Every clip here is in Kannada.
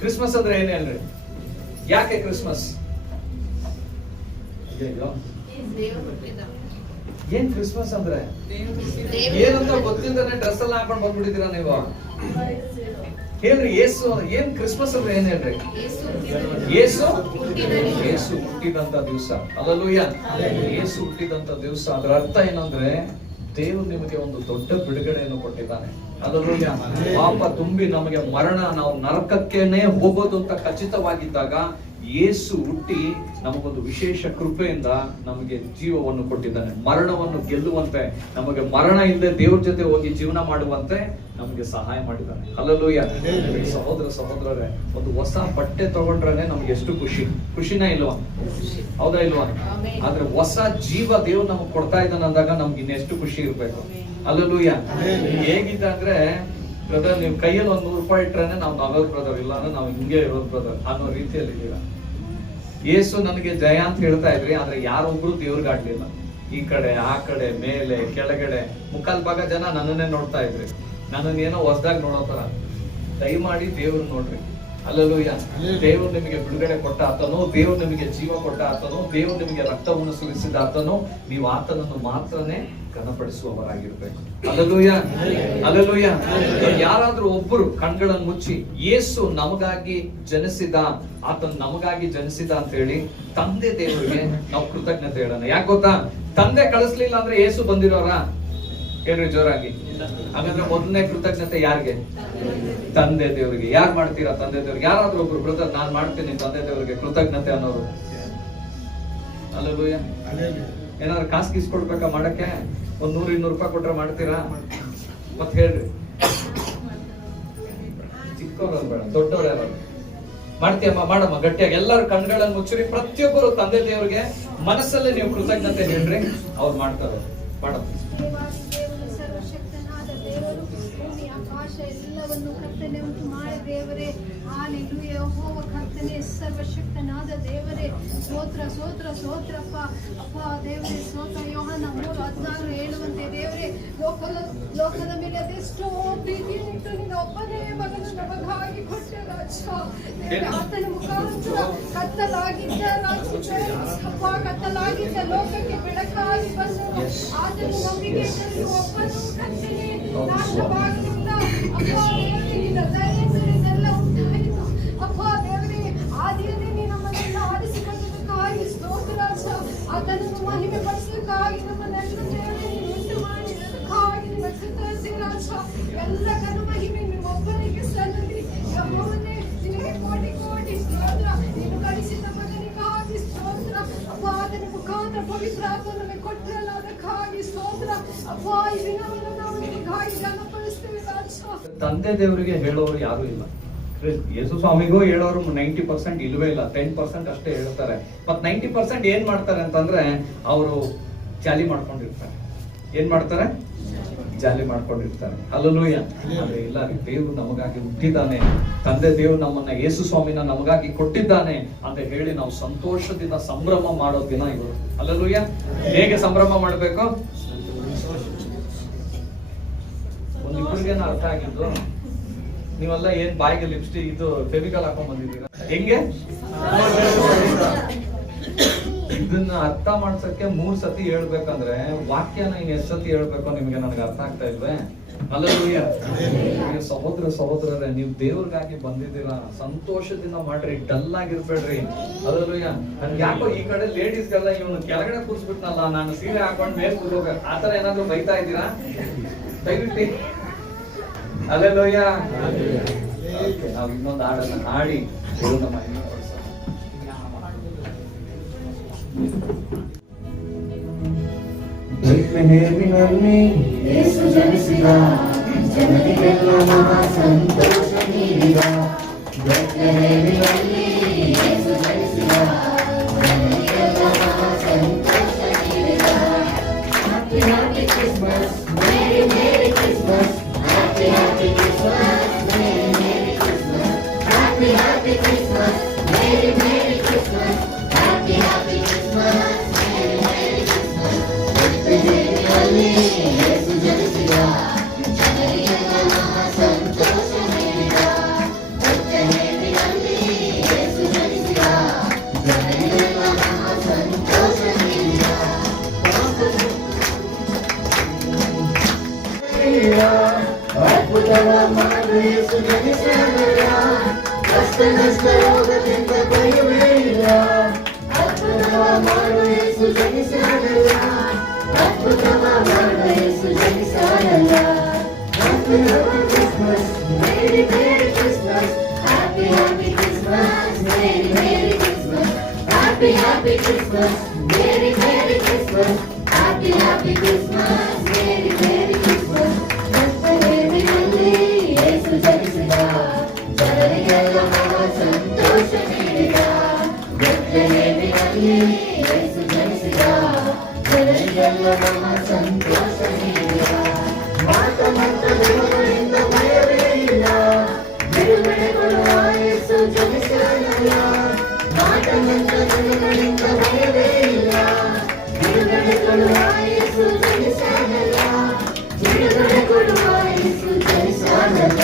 ಕ್ರಿಸ್ಮಸ್ ಅಂದ್ರೆ ಏನ್ ಹೇಳ್ರಿ? ಯಾಕೆ ಕ್ರಿಸ್ಮಸ್? ಏನ್ ಕ್ರಿಸ್ಮಸ್ ಅಂದ್ರೆ ಏನಂತ ಗೊತ್ತಿಲ್ಲದೆ ಡ್ರೆಸ್ ಎಲ್ಲ ಹಾಕೊಂಡ್ ಬಂದ್ಬಿಟ್ಟಿದ್ದೀರಾ ನೀವು? ಹೇಳ್ರಿ, ಯೇಸು ಏನ್ ಕ್ರಿಸ್ಮಸ್ ಅಂದ್ರೆ ಏನ್ ಹೇಳ್ರಿ? ಯೇಸು ಹುಟ್ಟಿದಂತ ದಿವಸ. ಹಲ್ಲೆಲೂಯಾ. ಯೇಸು ಹುಟ್ಟಿದಂತ ದಿವಸ. ಅದರ ಅರ್ಥ ಏನಂದ್ರೆ ದೇವರು ನಿಮಗೆ ಒಂದು ದೊಡ್ಡ ಬಿಡುಗಡೆಯನ್ನು ಕೊಟ್ಟಿದ್ದಾನೆ. ಹಲ್ಲೆಲೂಯಾ. ಪಾಪ ತುಂಬಿ ನಮಗೆ ಮರಣ, ನಾವು ನರಕಕ್ಕೇನೆ ಹೋಗೋದು ಅಂತ ಖಚಿತವಾಗಿದ್ದಾಗ ಯೇಸು ಹುಟ್ಟಿ ನಮಗೊಂದು ವಿಶೇಷ ಕೃಪೆಯಿಂದ ನಮಗೆ ಜೀವವನ್ನು ಕೊಟ್ಟಿದ್ದಾನೆ. ಮರಣವನ್ನು ಗೆಲ್ಲುವಂತೆ, ನಮಗೆ ಮರಣ ಇಲ್ಲದೆ ದೇವ್ರ ಜೊತೆ ಹೋಗಿ ಜೀವನ ಮಾಡುವಂತೆ ನಮಗೆ ಸಹಾಯ ಮಾಡಿದ್ದಾನೆ. ಹಲ್ಲೆಲೂಯಾ. ಸಹೋದರ ಸಹೋದರರೇ, ಒಂದು ಹೊಸ ಬಟ್ಟೆ ತಗೊಂಡ್ರೆ ನಮ್ಗೆ ಎಷ್ಟು ಖುಷಿನ ಇಲ್ವಾ? ಹೌದಾ ಇಲ್ವಾ? ಆದ್ರೆ ಹೊಸ ಜೀವ ದೇವ್ರು ನಮಗ್ ಕೊಡ್ತಾ ಇದ್ದಾನೆ ಅಂದಾಗ ನಮ್ಗೆ ಇನ್ನೆಷ್ಟು ಖುಷಿ ಇರ್ಬೇಕು. ಹಲ್ಲೆಲೂಯಾ. ಹೇಗಿದೆ ಅಂದ್ರೆ, ಬ್ರದರ್ ನೀವು ಕೈಯಲ್ಲಿ ₹100 ಇಟ್ರೇನೆ ನಾವು ನಗೋದು ಬ್ರದರ್, ಇಲ್ಲ ಅಂದ್ರೆ ನಾವು ಹಿಂಗೆ ಇರೋದು ಬ್ರದರ್ ಅನ್ನೋ ರೀತಿಯಲ್ಲಿ ಇದೀರ. ಯೇಸು ನನಗೆ ಜಯ ಅಂತ ಹೇಳ್ತಾ ಇದ್ರಿ, ಆದ್ರೆ ಯಾರೊಬ್ರು ದೇವ್ರಿಗಾಡ್ಲಿಲ್ಲ. ಈ ಕಡೆ ಆ ಕಡೆ ಮೇಲೆ ಕೆಳಗಡೆ ಮುಕ್ಕಾಲ್ ಭಾಗ ಜನ ನನ್ನನ್ನೇ ನೋಡ್ತಾ ಇದ್ರಿ, ನನ್ನನ್ನೇನೋ ಹೊಸದಾಗಿ ನೋಡೋ ತರ. ದಯಮಾಡಿ ದೇವ್ರು ನೋಡ್ರಿ. ಹಲ್ಲೆಲೂಯಾ. ದೇವ್ರು ನಿಮಗೆ ಬಿಡುಗಡೆ ಕೊಟ್ಟ ಆತನು, ದೇವ್ರು ನಿಮಗೆ ಜೀವ ಕೊಟ್ಟ ಆತನು, ದೇವ್ರು ನಿಮಗೆ ರಕ್ತವನ್ನು ಸುರಿಸಿದ ಆತನು. ನೀವು ಆತನನ್ನು ಮಾತ್ರನೇ ಘನಪಡಿಸುವವರಾಗಿರ್ಬೇಕು. ಹಲ್ಲೆಲೂಯಾ. ಹಲ್ಲೆಲೂಯಾ. ಯಾರಾದ್ರೂ ಒಬ್ಬರು ಕಣ್ಗಳನ್ನು ಮುಚ್ಚಿ ಯೇಸು ನಮಗಾಗಿ ಜನಿಸಿದ, ಆತನು ನಮಗಾಗಿ ಜನಿಸಿದ ಅಂತ ಹೇಳಿ ತಂದೆ ದೇವರಿಗೆ ನಾವು ಕೃತಜ್ಞತೆ ಹೇಳೋಣ. ಯಾಕೆ ಗೊತ್ತಾ? ತಂದೆ ಕಳಿಸ್ಲಿಲ್ಲ ಅಂದ್ರೆ ಯೇಸು ಬಂದಿರೋರ? ಹೇಳ್ರಿ ಜೋರಾಗಿ. ಹಾಗಾದ್ರೆ ಮೊದಲನೇ ಕೃತಜ್ಞತೆ ಯಾರಿಗೆ? ತಂದೆ ದೇವರಿಗೆ. ಯಾರು ಮಾಡ್ತೀರಾ ತಂದೆ ದೇವ್ರಿಗೆ? ಯಾರಾದ್ರೂ ಒಬ್ರು ಬ್ರದರ್ ನಾನ್ ಮಾಡ್ತೀನಿ ತಂದೆ ದೇವರಿಗೆ ಕೃತಜ್ಞತೆ ಅನ್ನೋರು? ಹಲ್ಲೆಲೂಯಾ. ಏನಾದ್ರು ಕಾಸು ಗೀಸ್ಕೊಡ್ಬೇಕಾ ಮಾಡಕ್ಕೆ? ₹100-200 ಕೊಟ್ರೆ ಮಾಡ್ತೀರಾ? ಮತ್ ಹೇಳ್ರಿ, ಚಿಕ್ಕವ್ರು ಬೇಡ, ದೊಡ್ಡವ್ರು ಯಾರು ಮಾಡ್ತೀಯಮ್ಮ? ಮಾಡಮ್ಮ ಗಟ್ಟಿಯಾಗಿ. ಎಲ್ಲರೂ ಕಣ್ಗಳನ್ನು ಮುಚ್ಚಿರಿ. ಪ್ರತಿಯೊಬ್ಬರು ತಂದೆ ದೇವರಿಗೆ ಮನಸ್ಸಲ್ಲಿ ನೀವು ಕೃತಜ್ಞತೆ ಹೇಳ್ರಿ, ಅವ್ರು ಮಾಡ್ತಾರೆ. ಮಾಡಮ್ಮ. ಸರ್ವಶಕ್ತನಾದ ದೇವರು ಭೂಮಿ ಆಕಾಶ ಎಲ್ಲವನ್ನು ಕರ್ತನೆ ಉಂಟು ಮಾಡಿ ದೇವರೇ, ಆ ಹಾಲೆಲೂಯಾ. ಯೆಹೋವ ಕರ್ತನೇ, ಸರ್ವಶಕ್ತನಾದ ದೇವರೇ, ಸ್ತೋತ್ರ ಸ್ತೋತ್ರ ಸ್ತೋತ್ರಪ್ಪ. ಅಪ್ಪ ದೇವರೇ ಸ್ತೋತ್ರ. ಯೋಹಾನ 3:16 ಹೇಳುವಂತೆ ದೇವರೇ, ಲೋಕದ ಮೇಲೆ ಅದೆಷ್ಟೋ ಪ್ರೀತಿ ಇಟ್ಟು ನಿನ್ನ ಒಬ್ಬನೇ ಮಗನು ನಮಗಾಗಿ ಕೊಟ್ಟ ರಾಜ. ಆತನ ಮುಖಾಂತರ ಕತ್ತಲಾಗಿದ್ದ ಅಪ್ಪ, ಕತ್ತಲಾಗಿದ್ದ ಲೋಕಕ್ಕೆ ಬೆಳಕಾಗಿ ಬಂದು ಆತನ ನಂಬಿಕೆ ಒಬ್ಬನು ಕರ್ತನೇ ನಾಶವಾಗಲಿಲ್ಲ. ಅಪ್ಪ ದೇವರೇ, ನಿನ್ನ ದಯೆಯಿಂದ ಉಂಟಾಯಿತು. ಅಪ್ಪ ದೇವರೇ, ಆದಿಯಲ್ಲಿ ನಮ್ಮನ್ನೆಲ್ಲ ಆರಿಸಿಕೊಂಡದಕ್ಕಾಗಿ ಸ್ತೋತ್ರ ರಾಜ. ಆತನನ್ನು ಮಹಿಮೆ ಪಡಿಸಲಿಕ್ಕಾಗಿ ನಮ್ಮನ್ನೆಲ್ಲ ದೇವರೇ ನೀನು ಉಂಟು ಮಾಡಿದ್ದಕ್ಕಾಗಿ ನಿನ್ನ ಕೃತಜ್ಞತೆ ರಾಜ. ಎಲ್ಲ ಕನು ಮಹಿಮೆ ನಿಮ್ಮೊಬ್ಬನಿಗೆ ಸಲ್ಲಲಿ. ಯೆಹೋವನೇ, ನಿನಗೆ ಕೋಟಿ ಕೋಟಿ ಸ್ತೋತ್ರ. ನೀನು ಕಳಿಸಿದ ಮಗನಿಗಾಗಿ ಸ್ತೋತ್ರ. ಅಪ್ಪ, ಆತನ ಮುಖಾಂತರ ಪವಿತ್ರ ಆತ್ಮ ನಮಗೆ ಕೊಟ್ಟರಲ್ಲ, ಅದಕ್ಕಾಗಿ ಸ್ತೋತ್ರ. ಅಪ್ಪ, ಈ ದಿನವನ್ನು ನಾವು ನಿನಗಾಗಿ ಘನಪಡಿಸ್ತೇವೆ ರಾಜ. ತಂದೆ ದೇವರಿಗೆ ಹೇಳೋರು ಯಾರು ಇಲ್ಲ. ಯೇಸು ಸ್ವಾಮಿಗೂ ಹೇಳೋರು 90% ಇಲ್ವೇ ಇಲ್ಲ, 10% ಅಷ್ಟೇ ಹೇಳ್ತಾರೆ. ಮತ್ 90% ಏನ್ ಮಾಡ್ತಾರೆ ಅಂತಂದ್ರೆ ಅವರು ಜಾಲಿ ಮಾಡ್ಕೊಂಡಿರ್ತಾರೆ. ಏನ್ ಮಾಡ್ತಾರೆ? ಜಾಲಿ ಮಾಡ್ಕೊಂಡಿರ್ತಾರೆ. ಹಲ್ಲೆಲೂಯ. ಆದ್ರೆ ಇಲ್ಲ ರೀ, ದೇವರು ನಮಗಾಗಿ ಹುಟ್ಟಿದ್ದಾನೆ, ತಂದೆ ದೇವರು ನಮ್ಮನ್ನ ಯೇಸು ಸ್ವಾಮಿನ ನಮಗಾಗಿ ಕೊಟ್ಟಿದ್ದಾನೆ ಅಂತ ಹೇಳಿ ನಾವು ಸಂತೋಷದಿಂದ ಸಂಭ್ರಮ ಮಾಡೋ ದಿನ ಇವರು. ಹಲ್ಲೆಲೂಯ. ಹೇಗೆ ಸಂಭ್ರಮ ಮಾಡ್ಬೇಕು? ಒಂದಿಬ್ಬರಿಗೇನ ಅರ್ಥ ಆಗಿದ್ದು, ನೀವೆಲ್ಲ ಏನ್ ಬಾಯಿಗೆ ಲಿಪ್ಸ್ಟಿಕ್ ಇದು ಫೆವಿಕಾಲ್ ಹಾಕೊಂಡ್ ಬಂದಿದ್ದೀರಾ? ಹೆಂಗೆ ಇದನ್ನ ಅರ್ಥ ಮಾಡ್ಸಕ್ಕೆ 3 ಸತಿ ಹೇಳ್ಬೇಕಂದ್ರೆ ವಾಕ್ಯನ ಇನ್ ಎಷ್ಟು ಸತಿ ಹೇಳ್ಬೇಕು ನಿಮ್ಗೆ? ನನಗೆ ಅರ್ಥ ಆಗ್ತಾ ಇಲ್ವೇ? ಹಲ್ಲೆಲೂಯ. ಸಹೋದರರೇ, ನೀವು ದೇವ್ರಿಗಾಗಿ ಬಂದಿದ್ದೀರಾ, ಸಂತೋಷದಿಂದ ಮಾಡ್ರಿ, ಡಲ್ ಆಗಿರ್ಬೇಡ್ರಿ. ಹಲ್ಲೆಲೂಯ. ನನ್ಗೆ ಯಾಕೋ ಈ ಕಡೆ ಲೇಡೀಸ್ಗೆಲ್ಲ ಇವನು ಕೆಳಗಡೆ ಕೂರ್ಸ್ಬಿಟ್ನಲ್ಲ, ನಾನು ಸೀರೆ ಹಾಕೊಂಡ್ ಮೇಲ್ ಕೂರ್ಬೇಕು, ಆತರ ಏನಾದ್ರು ಬೈತಾ ಇದ್ದೀರಾ? ದಯವಿಟ್ಟು ಹಲ್ಲೆಲೂಯ. ನಾವು ಇನ್ನೊಂದು ಹಾಡನ್ನ ಹಾಡಿ ದೇವ್ರನ್ನ ಮಹಿಮೆ ಪಡಿಸೋಣ. ಬೆತ್ಲೆಹೇಮಿನಲ್ಲಿ ಯೇಸು ಜನಿಸಿದ, ಜನರಿಗೆಲ್ಲ ಮಹಾ ಸಂತೋಷ ನೀಡಿದ. ಬೆತ್ಲೆಹೇಮಿನಲ್ಲಿ ಯೇಸು ಜನಿಸಿದ, ಜನರಿಗೆಲ್ಲ ಮಹಾ ಸಂತೋಷ ನೀಡಿದ. Happy happy Christmas, merry merry Christmas. Happy happy Christmas, merry merry Christmas. Happy happy Christmas, merry merry Christmas. Happy happy Christmas, merry merry Christmas. ಬೆತ್ಲೆಹೇಮಿನಲ್ಲಿ ಯೇಸು ಜನಿಸಿದ, ಜನರಿಗೆಲ್ಲ ಮಹಾ ಸಂತೋಷ ನೀಡಿದ. ಬೆತ್ಲೆಹೇಮಿನಲ್ಲಿ ಯೇಸು ಜನಿಸಿದ, ಜನರಿಗೆಲ್ಲ ಮಹಾ ಸಂತೋಷ ನೀಡಿದ. ಅದ್ಭುತವ ಮಾಡು ಯೇಸು ಜನಿಸಿದನಲ್ಲ, ಕಷ್ಟ ನಷ್ಟ ರೋಗದಿಂದ ಭಯವೇ ಇಲ್ಲ. ಅದ್ಭುತವ ಮಾಡು ಯೇಸು ಜನಿಸಿದನಲ್ಲ, ಅದ್ಭುತವ ಮಾಡು ಯೇಸು ಜನಿಸಿದನಲ್ಲ. Happy happy Christmas, merry merry Christmas. Happy happy Christmas, merry merry Christmas. Happy happy Christmas, merry merry Christmas. Happy happy Christmas, merry merry Christmas. ಬೆತ್ಲೆಹೇಮಿನಲ್ಲಿ ಯೇಸು ಜನಿಸಿದ, ಜನರಿಗೆಲ್ಲ ಮಹಾ ಸಂತೋಷ ನೀಡಿದ. ಬೆತ್ಲೆಹೇಮಿನಲ್ಲಿ ಯೇಸು ಜನಿಸಿದ, ಜನರಿಗೆಲ್ಲ ಮಹಾ ಸಂತೋಷ ನೀಡಿದ. ಮಾತ ಮಂತ್ರಗಳಿಂದ ಭಯವೇ ಇಲ್ಲ, ಬಿಡುಗಡೆ ಕೊಡುವ ಯೇಸು ಜನಿಸಿದನಲ್ಲ. ಮಾತ ಮಂತ್ರಗಳಿಂದ ಭಯವೇ ಇಲ್ಲ, ಬಿಡುಗಡೆ ಕೊಡುವ ಯೇಸು ಜನಿಸಿದನಲ್ಲ. ಬಿಡುಗಡೆ ಕೊಡುವ ಯೇಸು ಜನಿಸಿದನಲ್ಲ.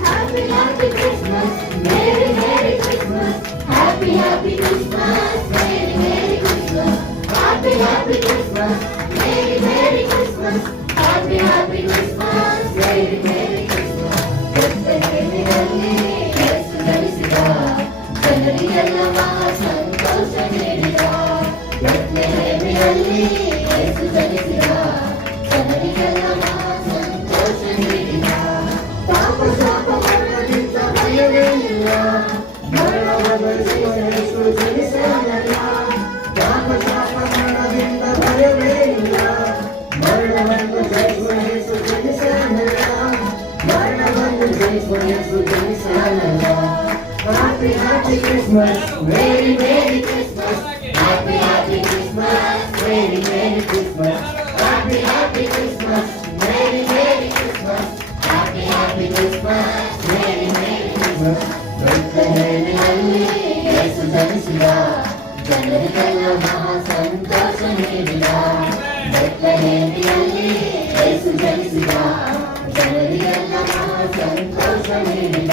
Happy happy Christmas, merry merry Christmas. Happy happy Christmas, merry merry Christmas. Happy happy Christmas, merry merry Christmas. Happy happy Christmas, merry merry Christmas. ಬೆತ್ಲೆಹೇಮಿನಲ್ಲಿ ಯೇಸು ಜನಿಸಿದ, ಜನರಿಗೆಲ್ಲ ಮಹಾ ಸಂತೋಷ ನೀಡಿದ. ಬೆತ್ಲೆಹೇಮಿನಲ್ಲಿ ಯೇಸು ಜನಿಸಿದ, ಜನರಿಗೆಲ್ಲ ಮಹಾ ಸಂತೋಷ ನೀಡಿದ. ಪಾಪ ಶಾಪ ಮರಣದಿಂದ ಭಯವೇ ಇಲ್ಲ, ಮರಣವನ್ನು ಜಯಿಸುವ ಯೇಸು ಜನಿಸಿದನಲ್ಲ. ಪಾಪ ಶಾಪ ಮರಣದಿಂದ ಭಯವೇ ಇಲ್ಲ, ಮರಣವನ್ನು ಜಯಿಸುವ ಯೇಸು ಜನಿಸಿದನಲ್ಲ. ಮರಣವನ್ನು ಜಯಿಸುವ ಯೇಸು ಜನಿಸಿದನಲ್ಲ. Happy happy Christmas, merry merry Christmas. Happy happy Christmas, merry merry Christmas. Happy happy Christmas, merry merry Christmas. Happy happy Christmas, merry merry Christmas. ಬೆತ್ಲೆಹೇಮಿನಲ್ಲಿ ಯೇಸು ಜನಿಸಿದ ಜನರಿಗೆಲ್ಲ ಮಹಾ ಸಂತೋಷ ನೀಡಿದ ಬೆತ್ಲೆಹೇಮಿನಲ್ಲಿ ಯೇಸು ಜನಿಸಿದ ಜನರಿಗೆಲ್ಲ ಮಹಾ ಸಂತೋಷ ನೀಡಿದ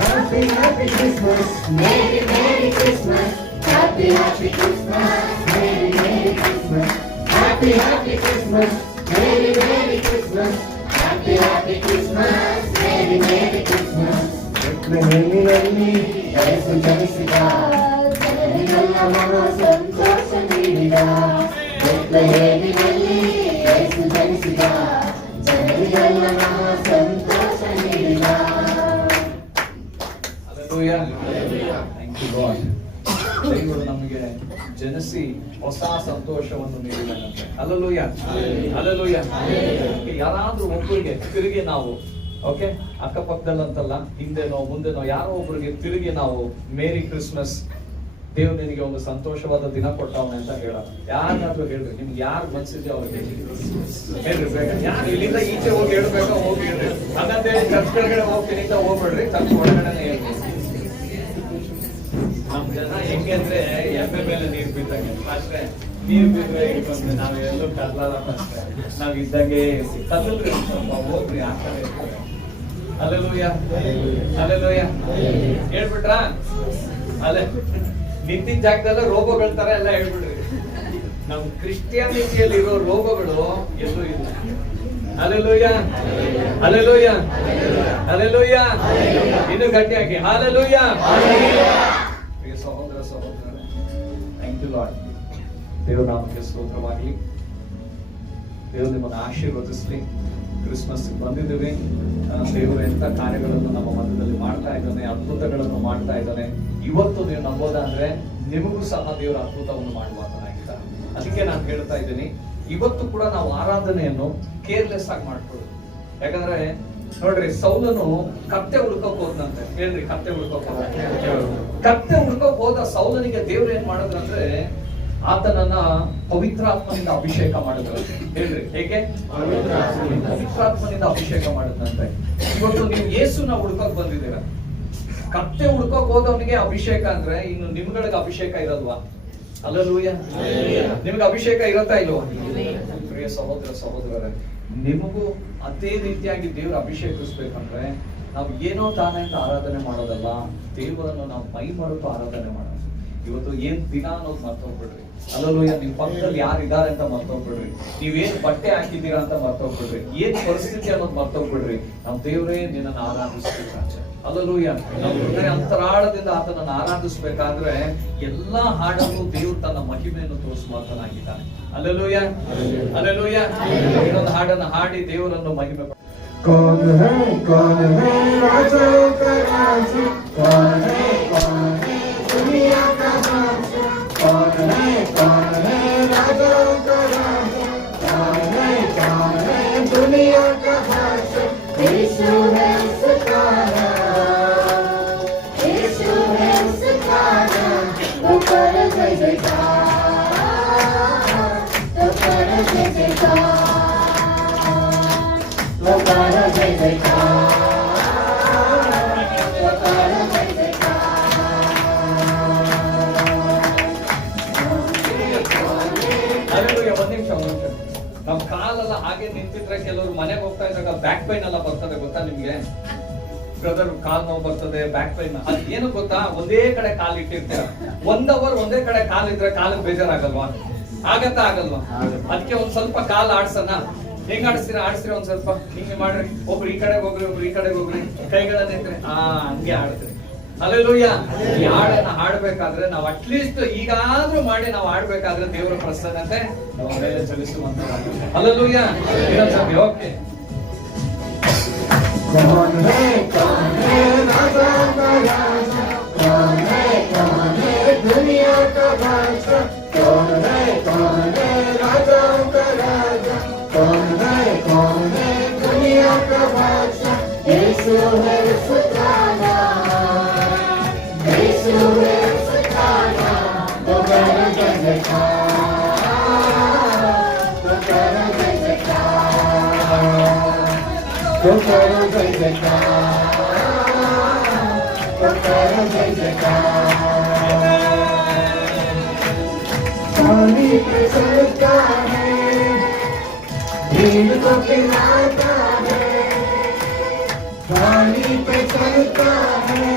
Happy Happy Christmas Merry Merry Christmas Happy Happy Christmas Merry Merry Christmas Happy Happy Christmas Merry Merry Christmas Happy Happy Christmas Merry Merry Christmas ಬೆತ್ಲೆಹೇಮಿನಲ್ಲಿ ಯೇಸು ಜನಿಸಿದ ಜನರಿಗೆಲ್ಲ ಮಹಾ ಸಂತೋಷ ನೀಡಿದ ಬೆತ್ಲೆಹೇಮಿನಲ್ಲಿ ಯೇಸು ಜನಿಸಿದ ಜನರಿಗೆಲ್ಲ ಮಹಾ ಸಂತೋಷ ನೀಡಿದ Hallelujah. Thank you God. ದೇವರು ನಮಗೆ ಜನಿಸಿ ಹೊಸ ಸಂತೋಷವನ್ನು ನೀಡಿದ್ದಾನಂತೆ. Hallelujah. Hallelujah. ಯಾರಾದ್ರೂ ಒಬ್ಬರಿಗೆ ತಿರುಗಿ ನಾವು ಓಕೆ ಅಕ್ಕಪಕ್ಕದಲ್ಲಂತಲ್ಲ ಹಿಂದೆನೋ ಮುಂದೆನೋ ಯಾರೋ ಒಬ್ಬರಿಗೆ ತಿರುಗಿ ನಾವು ಮೇರಿ ಕ್ರಿಸ್ಮಸ್ ದೇವ್ರು ನಿನಗೆ ಒಂದು ಸಂತೋಷವಾದ ದಿನ ಕೊಟ್ಟವನೆ ಅಂತ ಹೇಳ ಯಾರಾದ್ರೂ ಹೇಳ್ರಿ ನಿಮ್ಗೆ ಯಾರು ಮನ್ಸಿದ್ಯೋ ಅವ್ರಿಗೆ ಹೇಳ್ರಿ ಬೇಗ ಯಾರು ಇಲ್ಲಿಂದ ಈಚೆ ಹೋಗಿ ಹೇಳ್ಬೇಕೋ ಹೋಗಿ ಹೇಳ್ರಿ ಹಾಗಂತೆ ಚರ್ಚ್ ಕೆಳಗಡೆ ಹೋಗ್ತೀನಿ ಅಂತ ಹೋಗ್ಬೇಡ್ರಿ ಚರ್ಚ್ ಒಳಗಡೆ ಹೇಳ್ರಿ ನಮ್ ಜನ ಹೆಂಗೆ ಅಂದ್ರೆ ಎಮ್ಮೆ ಮೇಲೆ ನೀರ್ ಬಿದ್ದಂಗೆ ಅಷ್ಟೇ ನೀರ್ ಬಿದ್ರೆ ಇಟ್ಕೊಂಡ್ರೆ ನಾವ್ ಎಲ್ಲೂ ಕದ್ಲಾರಪ್ಪ ಅಷ್ಟೇ ನಾವ್ ಇದ್ದಂಗೆ ಕದಲ್ರಿ ಸ್ವಲ್ಪ ಹೋಗ್ರಿ ಆ ಕಡೆ ಅಲ್ಲೆಲ್ಲೂಯ್ಯ ಅಲ್ಲೆಲ್ಲೂಯ್ಯ ಹೇಳ್ಬಿಟ್ರಾ ಅಲ್ಲೇ ನಿಂತಿದ್ದ ಜಾಗದಲ್ಲ ರೋಗಗಳ ತರ ಎಲ್ಲ ಹೇಳ್ಬಿಡ್ರಿ ನಮ್ ಕ್ರಿಸ್ಟಿಯಾನಿಟಿಯಲ್ಲಿರೋ ರೋಗಗಳು ಎಲ್ಲೂ ಇಲ್ಲ ಅಲ್ಲೆಲ್ಲೂಯ್ಯ ಅಲ್ಲೆಲ್ಲೂಯ್ಯ ಅಲ್ಲೆಲ್ಲೂಯ್ಯ ಇನ್ನು ಗಟ್ಟಿಯಾಗಿ ಹಾಲೆಲ್ಲೂಯ್ಯ ಸಹೋದರ ಸಹೋದರರೇ ಥ್ಯಾಂಕ್ ಯು ಲಾರ್ಡ್ ದೇವರ ನಾಮಕ್ಕೆ ಸ್ತೋತ್ರವಾಗಲಿ ದೇವರು ನಿಮ್ಮನ್ನು ಆಶೀರ್ವದಿಸಲಿ ಕ್ರಿಸ್ಮಸ್ ಬಂದಿದ್ದೀವಿ ದೇವರು ಎಂತ ಕಾರ್ಯಗಳನ್ನು ನಮ್ಮ ಮಧ್ಯದಲ್ಲಿ ಮಾಡ್ತಾ ಇದ್ದಾನೆ ಅದ್ಭುತಗಳನ್ನು ಮಾಡ್ತಾ ಇದ್ದಾನೆ ಇವತ್ತು ನೀವು ನಂಬೋದಾದ್ರೆ ನಿಮಗೂ ಸಹ ದೇವರ ಅದ್ಭುತವನ್ನು ಮಾಡುವಾತನಾಗಿದ್ದಾನೆ ಅದಕ್ಕೆ ನಾನು ಹೇಳ್ತಾ ಇದ್ದೀನಿ ಇವತ್ತು ಕೂಡ ನಾವು ಆರಾಧನೆಯನ್ನು ಕೇರ್ಲೆಸ್ ಆಗಿ ಮಾಡ್ಕೊಳ್ಳೋದು ಯಾಕಂದ್ರೆ ನೋಡ್ರಿ ಸೌಲನು ಕತ್ತೆ ಹುಡ್ಕೋಕ್ ಹೋದ್ನಂತೆ ಹೇಳ್ರಿ ಕತ್ತೆ ಹುಡ್ಕೋಕ್ ಹೋದ ಸೌಲನಿಗೆ ದೇವ್ರು ಏನ್ ಮಾಡಿದ್ರಂದ್ರೆ ಆತನನ್ನ ಪವಿತ್ರಾತ್ಮನಿಂದ ಅಭಿಷೇಕ ಮಾಡಿದ್ರು ಹೇಳ್ರಿ ಹೇಗೆ ಪವಿತ್ರಾತ್ಮನಿಂದ ಅಭಿಷೇಕ ಮಾಡಿದ್ನಂತೆ ಇವತ್ತು ನೀವು ಯೇಸುನ ಹುಡ್ಕೋಕ್ ಬಂದಿದ್ದೀರಾ ಕತ್ತೆ ಹುಡ್ಕೋಕ್ ಹೋದವನಿಗೆ ಅಭಿಷೇಕ ಅಂದ್ರೆ ಇನ್ನು ನಿಮ್ಗಳಿಗೆ ಅಭಿಷೇಕ ಇರಲ್ವಾ ಅಲ್ಲೂಯ್ಯ ನಿಮ್ಗೆ ಅಭಿಷೇಕ ಇರತ್ತಾ ಇಲ್ವಾ ಪ್ರಿಯ ಸಹೋದರ ಸಹೋದರರೇ ನಿಮಗೂ ಅದೇ ರೀತಿಯಾಗಿ ದೇವರು ಅಭಿಷೇಕಿಸ್ಬೇಕಂದ್ರೆ ನಾವು ಏನೋ ತಾನೆಂತ ಆರಾಧನೆ ಮಾಡೋದಲ್ಲ ದೇವರನ್ನು ನಾವು ಮೈ ಮರೆತು ಆರಾಧನೆ ಮಾಡೋದು ಇವತ್ತು ಏನ್ ದಿನ ಅನ್ನೋದು ಮರ್ತೋಗ್ಬಿಡ್ರಿ ಅಲ್ಲೂಯ್ಯ ನಿಮ್ ಪಕ್ಕದಲ್ಲಿ ಯಾರು ಇದಾರೆ ಅಂತ ಮರ್ತೋಗ್ಬಿಡ್ರಿ ನೀವೇನ್ ಬಟ್ಟೆ ಹಾಕಿದ್ದೀರಾ ಅಂತ ಮರ್ತೋಗ್ಬಿಡ್ರಿ ಏನ್ ಪರಿಸ್ಥಿತಿ ಅನ್ನೋದು ಮರ್ತೋಗ್ಬಿಡ್ರಿ ನಾವು ದೇವರೇ ನಿನ್ನನ್ನು ಆರಾಧಿಸ್ಬೇಕಾದ್ರೆ ಅಲ್ಲೂಯ್ಯ ನಾವು ಹೃದಯ ಅಂತರಾಳದಿಂದ ಆತನನ್ನು ಆರಾಧಿಸ್ಬೇಕಾದ್ರೆ ಎಲ್ಲಾ ಹಾಡನ್ನು ದೇವ್ರು ತನ್ನ ಮಹಿಮೆಯನ್ನು ತೋರಿಸುವಾತನಾಗಿದ್ದಾನೆ ಅಲ್ಲೂಯ್ಯ ಅಲ್ಲೂಯ್ಯ ಇನ್ನೊಂದು ಹಾಡನ್ನು ಹಾಡಿ ದೇವರನ್ನು ಮಹಿಮೆ कौन है राजाओं का राजा कौन है दुनिया का बादशाह कौन है राजाओं का राजा कौन है दुनिया का बादशाह यीशु है उसका नाम यीशु है उसका नाम वो कर जय जयकार वो कर जय जयकार Lokara jai jaiकार Lokara jai jaiकार ಅಲ್ಲೆಲ್ಲೂಯ್ಯ ಒಂದ್ ನಿಮಿಷ ನಮ್ ಕಾಲೆಲ್ಲ ಹಾಗೆ ನಿಂತಿದ್ರೆ ಕೆಲವರು ಮನೆಗೆ ಹೋಗ್ತಾ ಇದ್ದಾಗ ಬ್ಯಾಕ್ ಪೈನ್ ಎಲ್ಲ ಬರ್ತದೆ ಗೊತ್ತಾ ನಿಮ್ಗೆ ಬ್ರದರ್ ಕಾಲ್ ನೋವು ಬರ್ತದೆ ಬ್ಯಾಕ್ ಪೈನ್ ಅದು ಏನು ಗೊತ್ತಾ ಒಂದೇ ಕಡೆ ಕಾಲ್ ಇಟ್ಟಿರ್ತೀರ 1 ಅವರ್ ಒಂದೇ ಕಡೆ ಕಾಲ್ ಇದ್ರೆ ಕಾಲಿಗೆ ಬೇಜಾರಾಗಲ್ವಾ ಆಗಲ್ವಾ ಅದಕ್ಕೆ ಒಂದ್ ಸ್ವಲ್ಪ ಕಾಲ್ ಆಡ್ಸನ ಹೆಂಗ್ ಆಡಿಸ್ತೀರಾ ಒಂದ್ ಸ್ವಲ್ಪ ಹಿಂಗೆ ಮಾಡ್ರಿ ಒಬ್ರು ಈ ಕಡೆ ಹೋಗ್ರಿ ಒಬ್ರು ಈ ಕಡೆ ಹೋಗ್ರಿ ಕೈಗಳನ್ನ ಇಟ್ರೆ ಹಂಗೆ ಆಡ್ತೀರಿ ಅಲ್ಲೆಲ್ಲೂಯ್ಯ ಈ ಹಾಡನ್ನ ಹಾಡ್ಬೇಕಾದ್ರೆ ನಾವು ಅಟ್ಲೀಸ್ಟ್ ಈಗಾದ್ರೂ ಮಾಡಿ ನಾವು ಆಡ್ಬೇಕಾದ್ರೆ ದೇವರ ಪ್ರಸನ್ನತೆ ನಮ್ಮ ಮೇಲೆ ಚಲಿಸುವಂತ ಅಲ್ಲೆಲ್ಲೂಯ್ಯ ಓಕೆ कौन है राजा का राजा कौन है दुनिया का बादशाह कौन है राजाओं का राजा कौन है दुनिया का बादशाह यीशु है उसका नाम यीशु है उसका नाम वो कर जय जयकार वो कर जय जयकार वो कर जय जयकार तो करो जय जयकार। पानी पे चलता है, भीड़ को खिलाता है, पानी पे चलता है,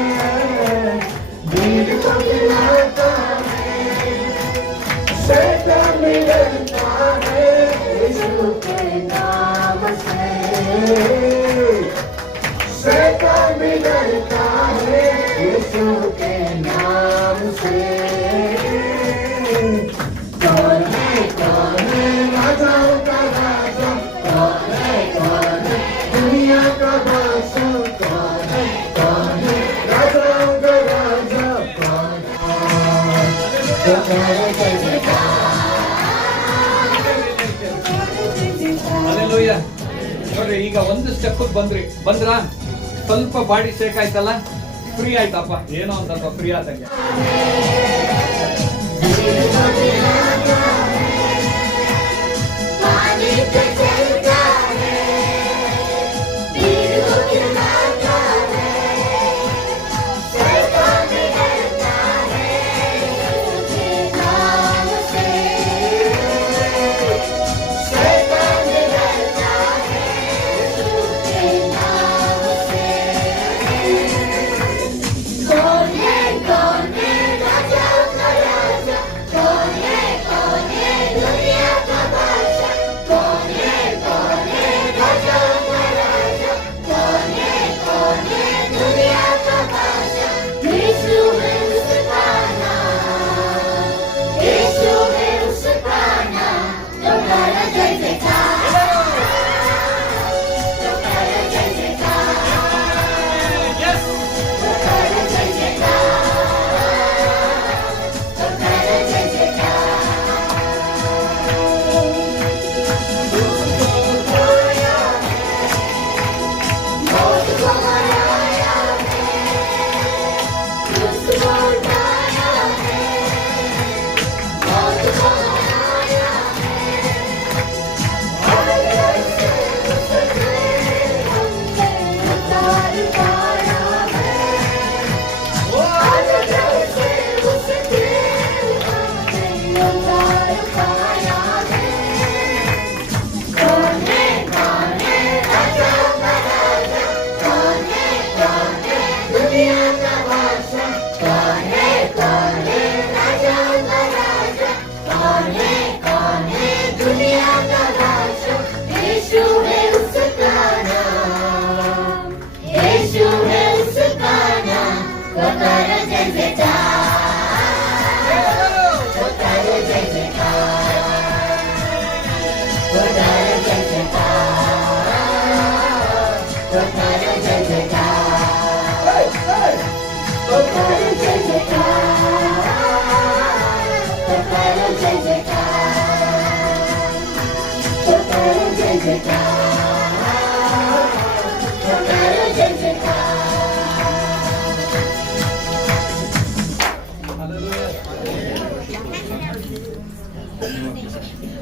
भीड़ को खिलाता है, शैतान डरता है यीशु के नाम से, शैतान डरता है यीशु के नाम से। कौन है राजाओं का राजा, कौन है दुनिया का बादशाह, कौन है राजाओं का राजा, कौन Hallelujah. ನೋಡ್ರಿ ಈಗ ಒಂದು ಸ್ಟೆಪ್ ಬಂದ್ರ ಸ್ವಲ್ಪ ಬಾಡಿ ಶೇಕ್ ಆಯ್ತಲ್ಲ, ಫ್ರೀ ಆಯ್ತಪ್ಪ, ಏನೋ ಒಂದ್ ಸ್ವಲ್ಪ ಫ್ರೀ ಆದಂಗೆ.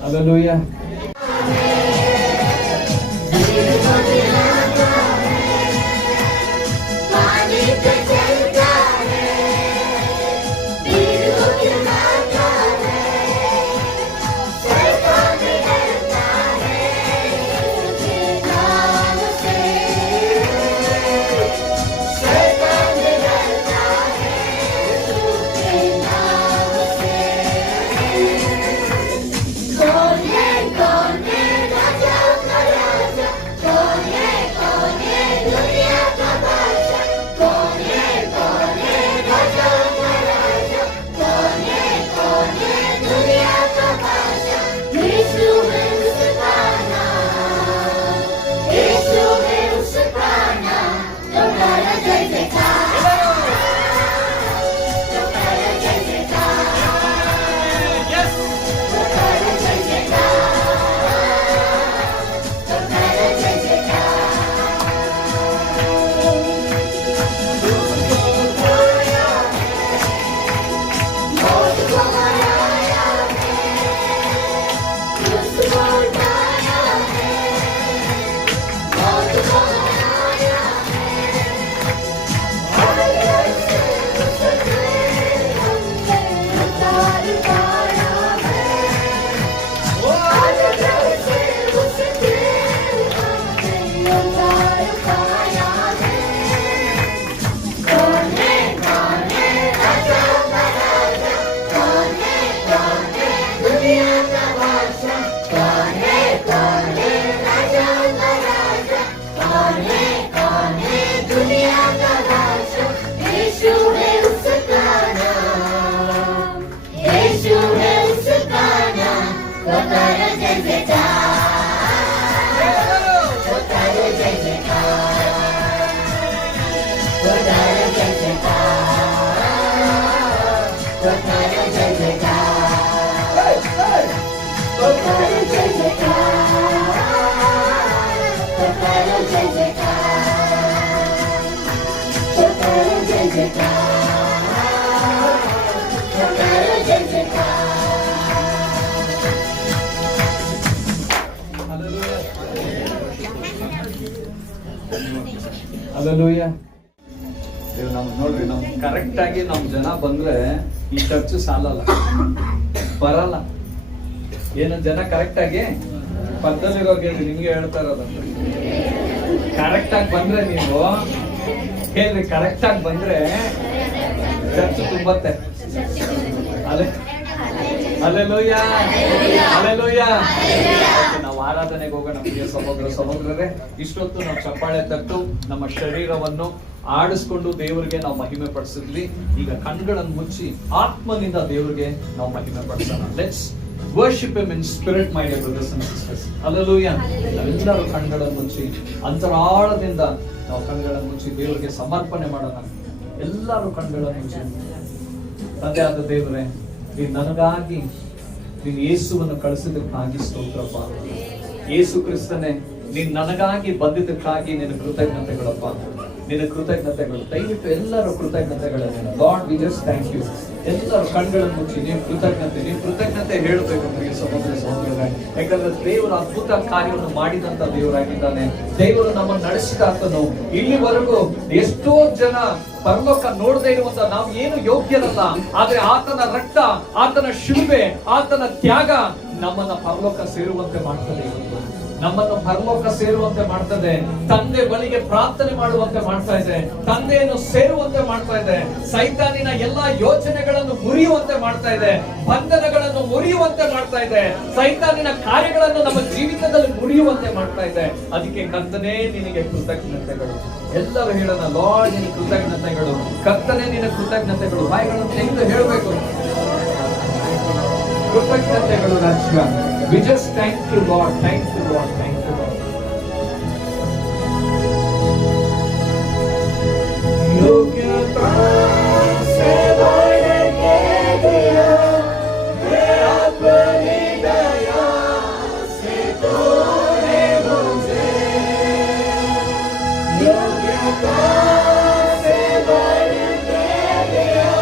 Hallelujah. Tokaro jai jayकार, Tokaro jai jayकार, Tokaro jai jayकार, Tokaro jai jayकार, Tokaro jai jayकार. ಅಲ್ಲೂಯ್ಯ. ನಮ್ ನೋಡ್ರಿ, ನಮ್ ಕರೆಕ್ಟ್ ಆಗಿ ನಮ್ ಜನ ಬಂದ್ರೆ ಈ ಚರ್ಚ್ ಸಾಲಲ್ಲ, ಬರಲ್ಲ. ಏನು ಜನ ಕರೆಕ್ಟ್ ಆಗಿ ಪಕ್ಕದಲ್ಲಿರೋಗಿ ನಿಮ್ಗೆ ಹೇಳ್ತಾ ಇರೋದು, ಕರೆಕ್ಟ್ ಆಗಿ ಬಂದ್ರೆ ನೀವು ಹೇಳ್ರಿ, ಕರೆಕ್ಟ್ ಆಗಿ ಬಂದ್ರೆ ಚರ್ಚ್ ತುಂಬತ್ತೆ. Alleluia, alleluia. ನಾವು ಆರಾಧನೆಗೆ ಹೋಗೋಣ ಪ್ರಿಯ ಸಹೋದರರೇ. ಇಷ್ಟೊತ್ತು ನಾವು ಚಪ್ಪಾಳೆ ತಟ್ಟು ನಮ್ಮ ಶರೀರವನ್ನು ಆಡಿಸ್ಕೊಂಡು ದೇವರಿಗೆ ನಾವು ಮಹಿಮೆ ಪಡಿಸಿದ್ವಿ. ಈಗ ಕಣ್ಗಳನ್ನು ಮುಚ್ಚಿ ಆತ್ಮನಿಂದ ದೇವರಿಗೆ ನಾವು ಮಹಿಮೆ ಪಡಿಸೋಣ. Let's worship him in spirit, my dear brothers and sisters. Hallelujah. ನಾವೆಲ್ಲರೂ ಕಣ್ಗಳನ್ನು ಮುಚ್ಚಿ ಅಂತರಾಳದಿಂದ ನಾವು ಕಣ್ಗಳನ್ನು ಮುಚ್ಚಿ ದೇವರಿಗೆ ಸಮರ್ಪಣೆ ಮಾಡೋಣ. ಎಲ್ಲರೂ ಕಣ್ಗಳನ್ನು ಮುಚ್ಚಿ. ತಂದೆ ಆದ ದೇವರೇ, ನೀನು ನನಗಾಗಿ ನೀನು ಯೇಸುವನ್ನು ಕಳಿಸಿದ್ದಕ್ಕಾಗಿ ಸ್ತೋತ್ರಪ್ಪ. ಯೇಸು ಕ್ರಿಸ್ತನೇ, ನೀನು ನನಗಾಗಿ ಬಂದಿದ್ದಕ್ಕಾಗಿ ನಿನ್ನ ಕೃತಜ್ಞತೆಗಳಪ್ಪ, ನಿನ್ನ ಕೃತಜ್ಞತೆಗಳು. ದಯವಿಟ್ಟು ಎಲ್ಲರೂ ಕೃತಜ್ಞತೆಗಳನ್ನು. Lord, we just thank you. ಎಲ್ಲರೂ ಕಣ್ಗಳನ್ನು ಮುಚ್ಚಿ ನೀವು ಕೃತಜ್ಞತೆ ಹೇಳಬೇಕು ನಮಗೆ ಸಹೋದರರೇ. ಯಾಕಂದ್ರೆ ದೇವರು ಅದ್ಭುತ ಕಾರ್ಯವನ್ನು ಮಾಡಿದಂತ ದೇವರಾಗಿದ್ದಾನೆ. ದೇವರು ನಮ್ಮನ್ನು ನಡೆಸಿದಾತನು. ಇಲ್ಲಿವರೆಗೂ ಎಷ್ಟೋ ಜನ ಪರಲೋಕ ನೋಡದೇ ಇರುವಂತ ನಾವು ಏನು ಯೋಗ್ಯರಲ್ಲ, ಆದ್ರೆ ಆತನ ರಕ್ತ, ಆತನ ಶಿಲುಬೆ, ಆತನ ತ್ಯಾಗ ನಮ್ಮನ್ನ ಪರಲೋಕ ಸೇರುವಂತೆ ಮಾಡ್ತದೆ. ನಮ್ಮನ್ನು ಪರಲೋಕ ಸೇರುವಂತೆ ಮಾಡ್ತದೆ. ತಂದೆ ಬಳಿಗೆ ಪ್ರಾರ್ಥನೆ ಮಾಡುವಂತೆ ಮಾಡ್ತಾ ಇದೆ. ತಂದೆಯನ್ನು ಸೇರುವಂತೆ ಮಾಡ್ತಾ ಇದೆ. ಸೈತಾನಿನ ಎಲ್ಲಾ ಯೋಚನೆಗಳನ್ನು ಮುರಿಯುವಂತೆ ಮಾಡ್ತಾ ಇದೆ. ಬಂಧನಗಳನ್ನು ಮುರಿಯುವಂತೆ ಮಾಡ್ತಾ ಇದೆ. ಸೈತಾನಿನ ಕಾರ್ಯಗಳನ್ನು ನಮ್ಮ ಜೀವಿತದಲ್ಲಿ ಮುರಿಯುವಂತೆ ಮಾಡ್ತಾ ಇದೆ. ಅದಕ್ಕೆ ಕರ್ತನೇ ನಿನಗೆ ಕೃತಜ್ಞತೆಗಳು. ಎಲ್ಲರೂ ಹೇಳೋಣ, ಲಾರ್ಡ್ ನಿನ್ನ ಕೃತಜ್ಞತೆಗಳು, ಕರ್ತನೇ ನಿನ್ನ ಕೃತಜ್ಞತೆಗಳು. ಬಾಯಿಗಳನ್ನು ತೆಗೆದು ಹೇಳಬೇಕು, ಕೃತಜ್ಞತೆಗಳು ರಾಜ್ಯ. We just thank you, Lord. Thank you, Lord. Thank you, Lord. योग्यता से बढ़ के दिया है अपनी दया से तूने मुझे। योग्यता से बढ़ के दिया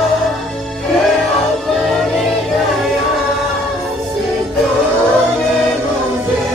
है अपनी दया से तूने मुझे।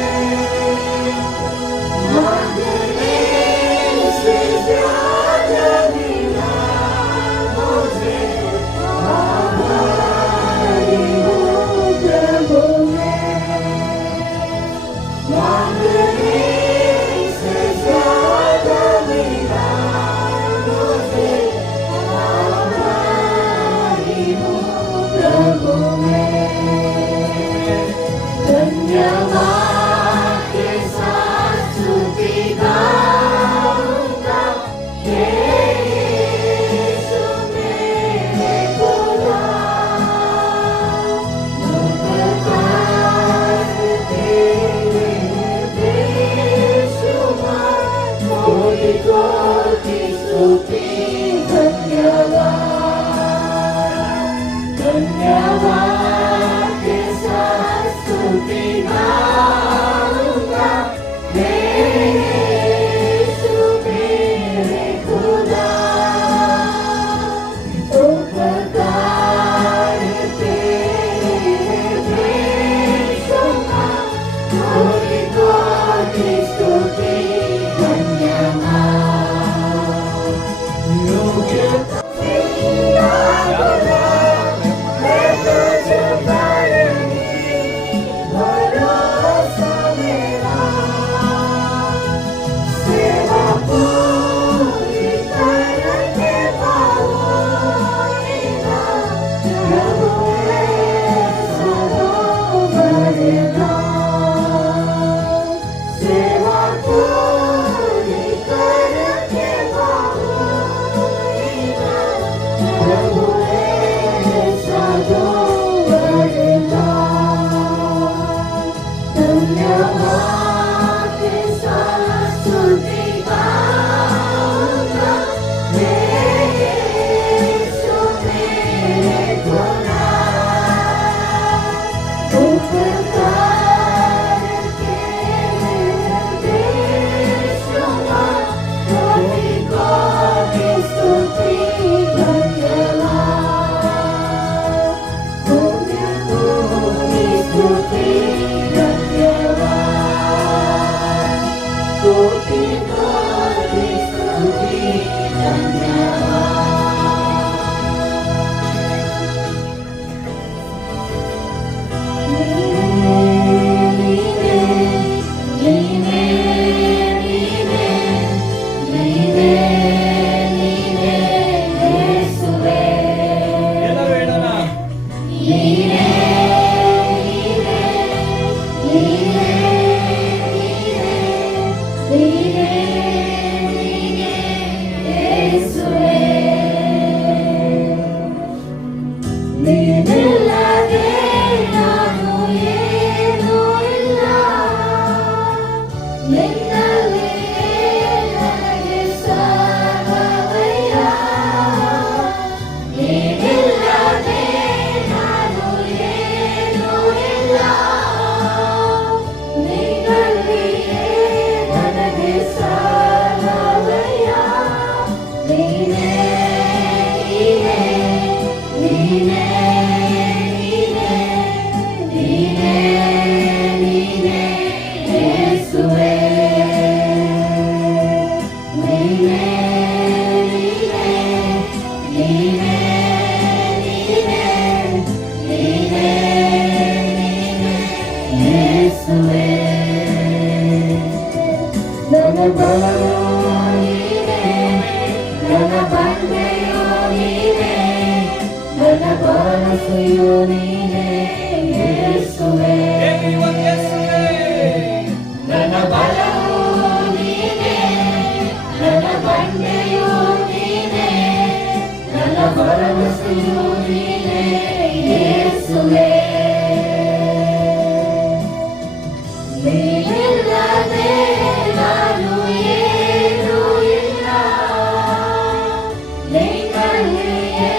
ಆಸೆಯು ನೀನೇ ಯೇಸುವೇ. ನನ್ನ ಬಲವೂ ನೀನೇ, ನನ್ನ ಬಂಡೆಯೂ ನೀನೇ, ನನ್ನ ಭರವಸೆಯೂ ನೀನೇ ಯೇಸುವೇ. ನೀನಿಲ್ಲದೆ ನಾನು ಏನೂ ಇಲ್ಲ, ನಿನ್ನಲ್ಲಿಯೇ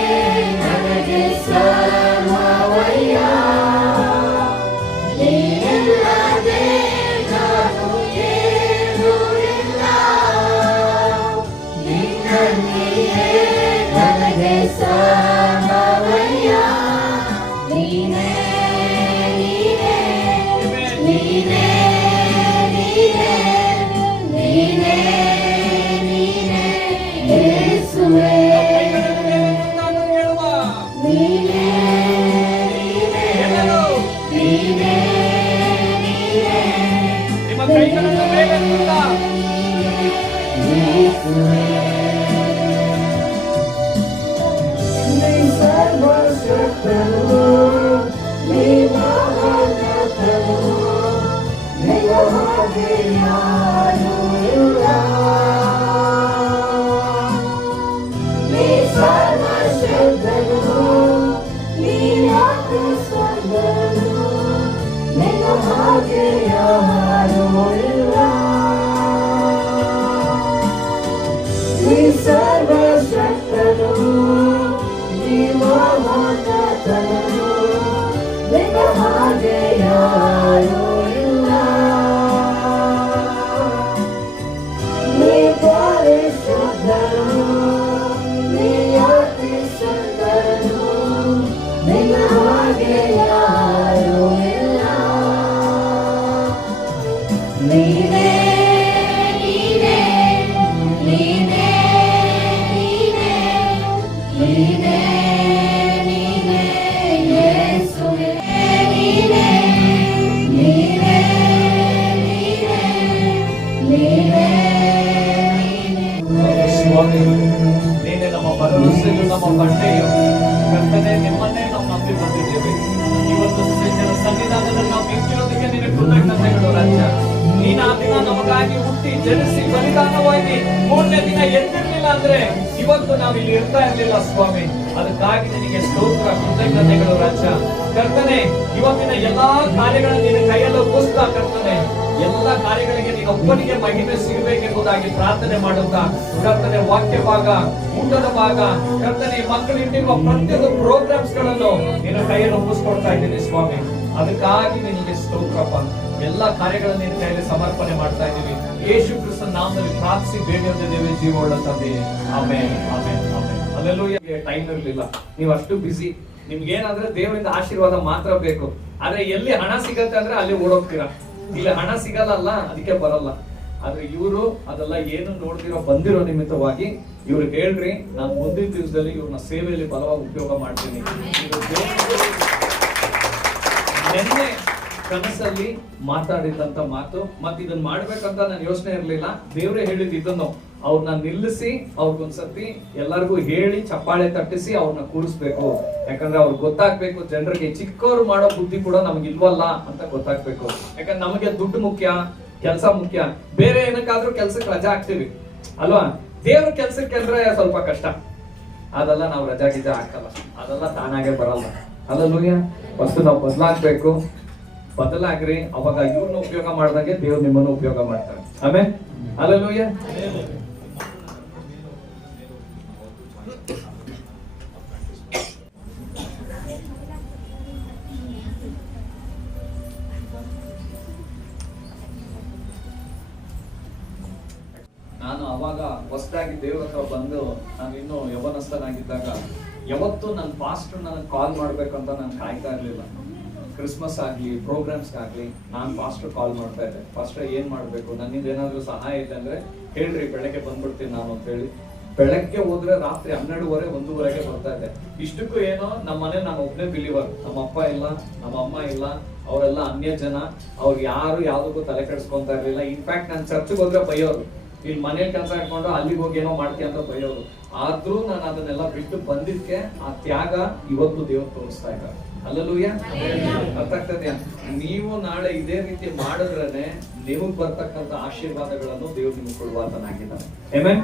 ನನಗೆ ಸರ್ವವಯ್ಯ. ನೀನಿಲ್ಲದೆ ನಾನು ಏನೂ ಇಲ್ಲ, ನಿನ್ನಲ್ಲಿಯೇ ನನಗೆ ಸರ್ವವಯ್ಯ. ನೀನೇ ನೀನೇ ನೀನೇ ನೀನೇ ನೀನೇ ನೀನೇ ಯೇಸುವೇ. ನೀನೇ ನೀನೇ ನೀನೇ ಯೇಸುವೇ. ನೀ ಸರ್ವಶಕ್ತನು, ನೀ ಮಹೋನ್ನತನು, ನಿನ್ನ ಹಾಗೆ ಯಾರೂ ಇಲ್ಲ. ನೀ ಸರ್ವಶಕ್ತನು, ನೀ ಅತಿ ಸುಂದರನು, ನಿನ್ನ ಹಾಗೆ ಯಾರೂ ಇಲ್ಲ. ನೀ ಸರ್ವಶಕ್ತನು, ನೀ ಮಹೋನ್ನತನು, ನಿನ್ನ ಹಾಗೆ ಯಾರೂ ಇಲ್ಲ. ನೀ ಪರಿಶುದ್ಧನು, ನೀ ಅತಿ ಸುಂದರನು, ನಿನ್ನ ಹಾಗೆ ಯಾರೂ ಇಲ್ಲ. ನೀನೇ ನೀನೇ ನೀನೇ ನೀನೇ ನೀನೇ ನೀನೇ ಯೇಸುವೇ. ನೀನೇ ನೀನೇ ನೀನೇ ನೀನೇ ನೀನೇ. ಸ್ವಾಮಿ, ನೀನೇ ನಮ್ಮ ಭರವಸೆಯು, ನಮ್ಮ ಬಂಡೆಯು. ಕರ್ತನೇ, ನಿಮ್ಮನ್ನೇ ನಾವು ನಂಬಿ ಬಂದಿದ್ದೇವೆ. ಇವತ್ತು ಸನ್ನಿಧಾನದಲ್ಲಿ ನಾವು ನಿಂತಿರೋದಕ್ಕೆ ನಿನಗೆ ಕೃತಜ್ಞತೆಗಳು ರಾಜ. ನೀನು ಆ ದಿನ ನಮಗಾಗಿ ಹುಟ್ಟಿ ಜನಿಸಿ ಬಲಿದಾನವಾಗಿ 3ನೇ ದಿನ ಎದ್ದಿರ್ಲಿಲ್ಲ ಅಂದ್ರೆ ಇವತ್ತು ನಾವು ಇಲ್ಲಿ ಇರ್ತಾ ಇರ್ಲಿಲ್ಲ ಸ್ವಾಮಿ. ಅದಕ್ಕಾಗಿ ನಿನಗೆ ಸ್ತೋತ್ರ, ಕೃತಜ್ಞತೆಗಳು ರಾಜ. ಕರ್ತನೆ, ಇವತ್ತಿನ ಎಲ್ಲಾ ಕಾರ್ಯಗಳನ್ನು ನಿನ್ನ ಕೈಯಲ್ಲಿ ಒಪ್ಪಿಸ್ತಾ ಕರ್ತನೆ, ಎಲ್ಲ ಕಾರ್ಯಗಳಿಗೆ ನೀನು ಒಬ್ಬನಿಗೆ ಮಹಿಮೆ ಸಿಗಬೇಕೆಂಬುದಾಗಿ ಪ್ರಾರ್ಥನೆ ಮಾಡುತ್ತಾ ಕರ್ತನೆ, ವಾಕ್ಯ ಭಾಗ, ಊಟದ ಭಾಗ, ಕರ್ತನೆ, ಮಕ್ಕಳು ಇಟ್ಟಿರುವ ಪ್ರತಿಯೊಂದು ಪ್ರೋಗ್ರಾಮ್ಸ್ ಗಳನ್ನು ನಿನ್ನ ಕೈಯಲ್ಲಿ ಒಪ್ಪಿಸ್ಕೊಡ್ತಾ ಇದ್ದೀನಿ ಸ್ವಾಮಿ. ಅದಕ್ಕಾಗಿ ನಿನಗೆ ಸ್ತೋತ್ರಪ್ಪ. ಎಲ್ಲಾ ಕಾರ್ಯಗಳನ್ನು ನಿನ್ನ ಕೈಯಲ್ಲಿ ಸಮರ್ಪಣೆ ಮಾಡ್ತಾ ಇದ್ದೀವಿ. ಯೇಸು ಕ್ರಿಸ್ತನ ನಾಮದಲ್ಲಿ ಪ್ರಾರ್ಥಿಸಿ ಬೇಡಿಕೊಂಡಿದ್ದೇವೆ ಜೀವವುಳ್ಳ ತಂದೆಯೇ. Amen amen amen. Hallelujah. Time ಇರಲಿಲ್ಲ, ನೀವು ಅಷ್ಟು ಬಿಸಿ. ನಿಮ್ಗೆ ಏನಾದ್ರೆ ದೇವರಿಂದ ಆಶೀರ್ವಾದ ಮಾತ್ರ ಬೇಕು. ಆದ್ರೆ ಎಲ್ಲಿ ಹಣ ಸಿಗತ್ತೆ ಅಂದ್ರೆ ಅಲ್ಲಿ ಓಡೋಗ್ತೀರಾ. ಇಲ್ಲಿ ಹಣ ಸಿಗಲ್ಲ, ಅದಕ್ಕೆ ಬರಲ್ಲ. ಆದ್ರೆ ಇವರು ಅದೆಲ್ಲ ಏನು ನೋಡ್ದಿರೋ ಬಂದಿರೋ ನಿಮಿತ್ತವಾಗಿ ಇವ್ರು ಹೇಳ್ರಿ, ನಾನು ಮುಂದಿನ ದಿವಸದಲ್ಲಿ ಇವ್ರನ್ನ ಸೇವೆಯಲ್ಲಿ ಬಲವಾಗಿ ಉಪಯೋಗ ಮಾಡ್ತೀನಿ. ನಿನ್ನೆ ಕನಸಲ್ಲಿ ಮಾತಾಡಿದಂತ ಮಾತು, ಮತ್ತೆ ಇದನ್ನ ಮಾಡ್ಬೇಕಂತ ನಾನು ಯೋಚನೆ ಇರ್ಲಿಲ್ಲ. ದೇವ್ರೇ ಹೇಳಿದ್ ಇದನ್ನು ಅವ್ರನ್ನ ನಿಲ್ಲಿಸಿ ಅವ್ರಿಗೊಂದ್ಸತಿ ಎಲ್ಲರಿಗೂ ಹೇಳಿ ಚಪ್ಪಾಳೆ ತಟ್ಟಿಸಿ ಅವ್ರನ್ನ ಕೂರಿಸ್ಬೇಕು. ಯಾಕಂದ್ರೆ ಅವ್ರಿಗೆ ಗೊತ್ತಾಗ್ಬೇಕು, ಜನರಿಗೆ ಚಿಕ್ಕವ್ರು ಮಾಡೋ ಬುದ್ಧಿ ಕೂಡ ನಮ್ಗೆ ಇಲ್ವಲ್ಲ ಅಂತ ಗೊತ್ತಾಗ್ಬೇಕು. ಯಾಕಂದ್ರೆ ನಮಗೆ ದುಡ್ಡು ಮುಖ್ಯ, ಕೆಲಸ ಮುಖ್ಯ. ಬೇರೆ ಏನಕ್ಕಾದ್ರೂ ಕೆಲ್ಸಕ್ಕೆ ರಜಾ ಹಾಕ್ತಿವಿ ಅಲ್ವಾ? ದೇವ್ರ ಕೆಲ್ಸಕ್ಕೆ ಅಂದ್ರೆ ಸ್ವಲ್ಪ ಕಷ್ಟ. ಅದೆಲ್ಲ ನಾವು ರಜಾ ಗಿಜಾ ಹಾಕಲ್ಲ, ಅದೆಲ್ಲ ತಾನಾಗೆ ಬರಲ್ಲ. ಅಲ್ಲೂಯ್ಯ, ಫಸ್ಟ್ ನಾವು ಬದಲಾಗ್ಬೇಕು. ಬದಲಾಗ್ರಿ, ಅವಾಗ ಇವ್ರನ್ನ ಉಪಯೋಗ ಮಾಡಿದಾಗೆ ದೇವ್ರು ನಿಮ್ಮನ್ನು ಉಪಯೋಗ ಮಾಡ್ತಾರೆ. ಆಮೇಲೆ ಅಲ್ಲೂಯ್ಯ. ನಾನು ಅವಾಗ ಹೊಸದಾಗಿ ದೇವ್ರ ಹತ್ರ ಬಂದು, ನಾನು ಇನ್ನೂ ಯವನಸ್ಥನಾಗಿದ್ದಾಗ ಯಾವತ್ತು ನನ್ನ ಪಾಸ್ಟರ್ ನನಗೆ ಕಾಲ್ ಮಾಡ್ಬೇಕಂತ ನಾನು ಕಾಯ್ತಾ ಇರ್ಲಿಲ್ಲ. ಕ್ರಿಸ್ಮಸ್ ಆಗ್ಲಿ, ಪ್ರೋಗ್ರಾಮ್ಸ್ ಆಗ್ಲಿ, ನಾನು ಪಾಸ್ಟರ್ ಕಾಲ್ ಮಾಡ್ತಾ ಇದ್ದೆ. ಪಾಸ್ಟರ್ ಏನ್ ಮಾಡ್ಬೇಕು, ನನ್ನಿಂದ ಏನಾದ್ರು ಸಹಾಯ ಇದೆ ಅಂದ್ರೆ ಹೇಳ್ರಿ, ಬೆಳಗ್ಗೆ ಬಂದ್ಬಿಡ್ತೀನಿ ನಾನು ಅಂತ ಹೇಳಿ. ಬೆಳಗ್ಗೆ ಹೋದ್ರೆ ರಾತ್ರಿ 12:30, 1:00ಗೆ ಬರ್ತಾ ಇದ್ದೆ. ಇಷ್ಟಕ್ಕೂ ಏನೋ ನಮ್ಮ ಮನೆ ನಾನು ಒಬ್ಬನೇ ಬಿಲೀವರ್. ನಮ್ಮ ಅಪ್ಪ ಇಲ್ಲ, ನಮ್ಮ ಅಮ್ಮ ಇಲ್ಲ, ಅವರೆಲ್ಲ ಅನ್ಯ ಜನ. ಅವ್ರು ಯಾರು ಯಾವ್ದಕ್ಕೂ ತಲೆ ಕೆಡಿಸ್ಕೊಂತಾ ಇರ್ಲಿಲ್ಲ. ಇನ್ಫ್ಯಾಕ್ಟ್ ನಾನು ಚರ್ಚ್ಗೆ ಹೋದ್ರೆ ಬೈಯೋರು, ಇಲ್ಲಿ ಮನೇಲಿ ಕೆಲಸ ಇಟ್ಕೊಂಡು ಅಲ್ಲಿಗೆ ಹೋಗಿ ಏನೋ ಮಾಡ್ತೀಯ ಅಂತ ಬೈಯೋರು. ಆದ್ರೂ ನಾನು ಅದನ್ನೆಲ್ಲ ಬಿಟ್ಟು ಬಂದಿದ್ಕೆ ಆ ತ್ಯಾಗ ಇವತ್ತು ದೇವ್ರು ತೋರಿಸ್ತಾ ಇದ್ದಾರೆ. ಹಲ್ಲೆಲೂಯಾ. ಅರ್ಥ ಆಗ್ತದ್ಯಾ? ನೀವು ನಾಳೆ ಇದೇ ರೀತಿ ಮಾಡಿದ್ರೇನೆ ನಿಮಗ್ ಬರ್ತಕ್ಕಂಥ ಆಶೀರ್ವಾದಗಳನ್ನು ದೇವ್ರು ನಿಮ್ಗೆ ಕೊಡುವಾತನಾಗಿದ್ದಾನೆ. ಆಮೆನ್.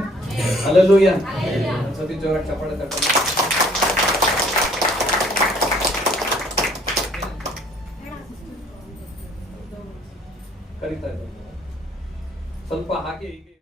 ಹಲ್ಲೆಲೂಯಾ. ಒಂದ್ಸತಿ ಜೋರಾಗಿ ಚಪ್ಪಾಳೆ ತಟ್ಟಿ. ಕರೀತಾ ಇದ್ದಾರೆ ಸ್ವಲ್ಪ ಹಾಗೆ ಹೀಗೆ